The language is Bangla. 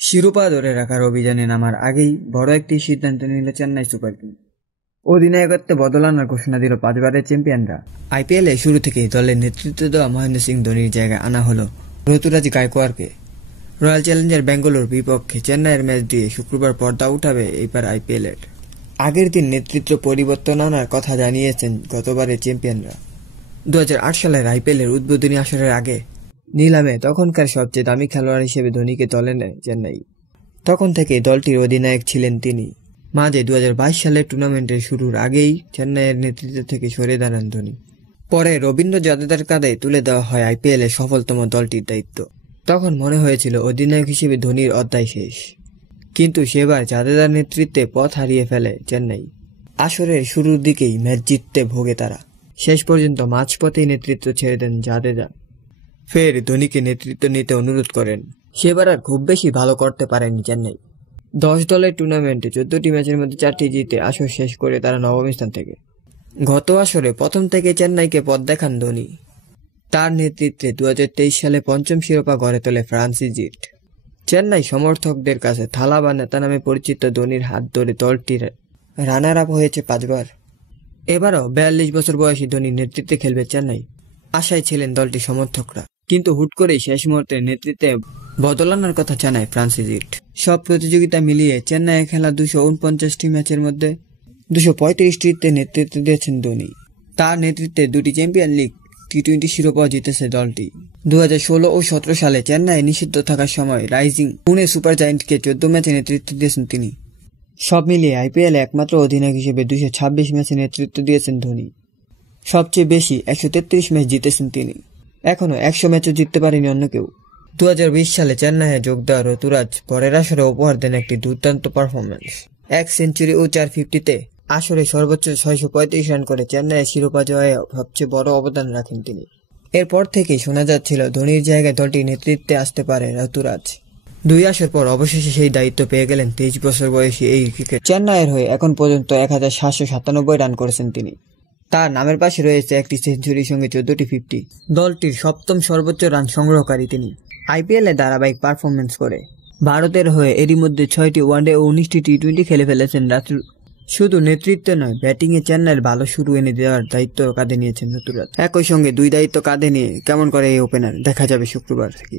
শিরোপা ধরে রাখার অভিযানে নামার আগেই বড় একটি সিদ্ধান্ত নিল চেন্নাই সুপার কিং। অধিনায়কত্বে বদল আনার ঘোষণা দিল 5 বারের চ্যাম্পিয়নরা। আইপিএলে শুরু থেকেই দলের নেতৃত্ব দেওয়া মহেন্দ্র সিং ধোনির জায়গায় আনা হলো ঋতুরাজ গায়কোয়াড়কে। রয়্যাল চ্যালেঞ্জার ব্যাঙ্গালোর বিপক্ষে চেন্নাইয়ের ম্যাচ দিয়ে শুক্রবার পর্দা উঠাবে এইবার আইপিএলের। আগের দিন নেতৃত্ব পরিবর্তন আনার কথা জানিয়েছেন গতবারের চ্যাম্পিয়নরা। 2008 সালের আইপিএলের উদ্বোধনী আসরের আগে নিলামে তখনকার সবচেয়ে দামি খেলোয়াড় হিসেবে ধোনিকে দলে নেয় চেন্নাই। তখন থেকে দলটির অধিনায়ক ছিলেন তিনি। মাঝে 2022 সালের টুর্নামেন্টের শুরুর আগেই চেন্নাইয়ের নেতৃত্ব থেকে সরে দাঁড়ান ধোনি। পরে রবীন্দ্র জাদেজার কাঁধে তুলে দেওয়া হয় আইপিএলের সফলতম দলটির দায়িত্ব। তখন মনে হয়েছিল অধিনায়ক হিসেবে ধোনির অধ্যায় শেষ, কিন্তু সেবার জাদেজার নেতৃত্বে পথ হারিয়ে ফেলে চেন্নাই। আসরের শুরুর দিকেই ম্যাচ জিততে ভোগে তারা। শেষ পর্যন্ত মাঝপথেই নেতৃত্ব ছেড়ে দেন জাদেজা। ফের ধোনিকে নেতৃত্ব নিতে অনুরোধ করেন। সেবার আর খুব বেশি ভালো করতে পারেনি চেন্নাই। 10 দলের টুর্নামেন্টে 14টি ম্যাচের মধ্যে 4টি জিতে আসর শেষ করে তারা নবম স্থান থেকে। গত আসরে প্রথম থেকে চেন্নাইকে পথ দেখান ধোনি। তার নেতৃত্বে 2023 সালে 5ম শিরোপা গড়ে তোলে ফ্রান্সিজিট। চেন্নাই সমর্থকদের কাছে থালা বা নেতা নামে পরিচিত ধোনির হাত ধরে দলটির রানার আপ হয়েছে 5 বার। এবারও 42 বছর বয়সী ধোনির নেতৃত্বে খেলবে চেন্নাই। আশায় ছিলেন দলটির সমর্থকরা, কিন্তু হুট করেই শেষ মুহূর্তে নেতৃত্বে বদল আনার কথা জানায় ফ্রান্সিজিট। সব প্রতিযোগিতা মিলিয়ে চেন্নাইয়ে খেলা 249টি ম্যাচের মধ্যে 235টিতে নেতৃত্ব দিয়েছেন ধোনি। তার নেতৃত্বে 2টি চ্যাম্পিয়ন লিগ টি-20 শিরোপাও জিতেছে দলটি। 2016 ও 17 সালে চেন্নাই নিষিদ্ধ থাকার সময় রাইজিং পুনে সুপার জায়ান্টকে 14 ম্যাচে নেতৃত্ব দিয়েছেন তিনি। সব মিলিয়ে আইপিএলে একমাত্র অধিনায়ক হিসেবে 226 ম্যাচে নেতৃত্ব দিয়েছেন ধোনি। সবচেয়ে বেশি 133 ম্যাচ জিতেছেন তিনি। এখনো 100 ম্যাচও জিততে পারেনি অন্য কেউ। 2020 সালে চেন্নাইয়ে যোগ দেওয়া ঋতুরাজ পরের আসরে উপহার দেন একটি দুর্দান্ত পারফরম্যান্স। 1 সেঞ্চুরি ও 4 ফিফটিতে আসরে সর্বোচ্চ 635 রান করে চেন্নাইয়ের শিরোপা জয়ে সবচেয়ে বড় অবদান রাখেন তিনি। এরপর থেকেই শোনা যাচ্ছিল ধোনির জায়গায় দলটির নেতৃত্বে আসতে পারে ঋতুরাজ। 2 আসর পর অবশেষে সেই দায়িত্ব পেয়ে গেলেন 23 বছর বয়সী এই ক্রিকেট। চেন্নাইয়ের হয়ে এখন পর্যন্ত 1797 রান করেছেন তিনি। তার নামের পাশে রয়েছে একটি সেঞ্চুরির সঙ্গে 14টি ফিফটি। দলটির 7ম সর্বোচ্চ রান সংগ্রহকারী তিনি। আইপিএলে ধারাবাহিক পারফরমেন্স করে ভারতের হয়ে এরই মধ্যে 6টি ওয়ানডে ও 19টি টি-20 খেলে ফেলেছেন ঋতুরাজ। শুধু নেতৃত্ব নয়, ব্যাটিংয়ে চেন্নাইয়ের ভালো শুরু এনে দেওয়ার দায়িত্ব কাঁধে নিয়েছেন ঋতুরাজ। একই সঙ্গে 2 দায়িত্ব কাঁধে নিয়ে কেমন করে এই ওপেনার দেখা যাবে শুক্রবার থেকে।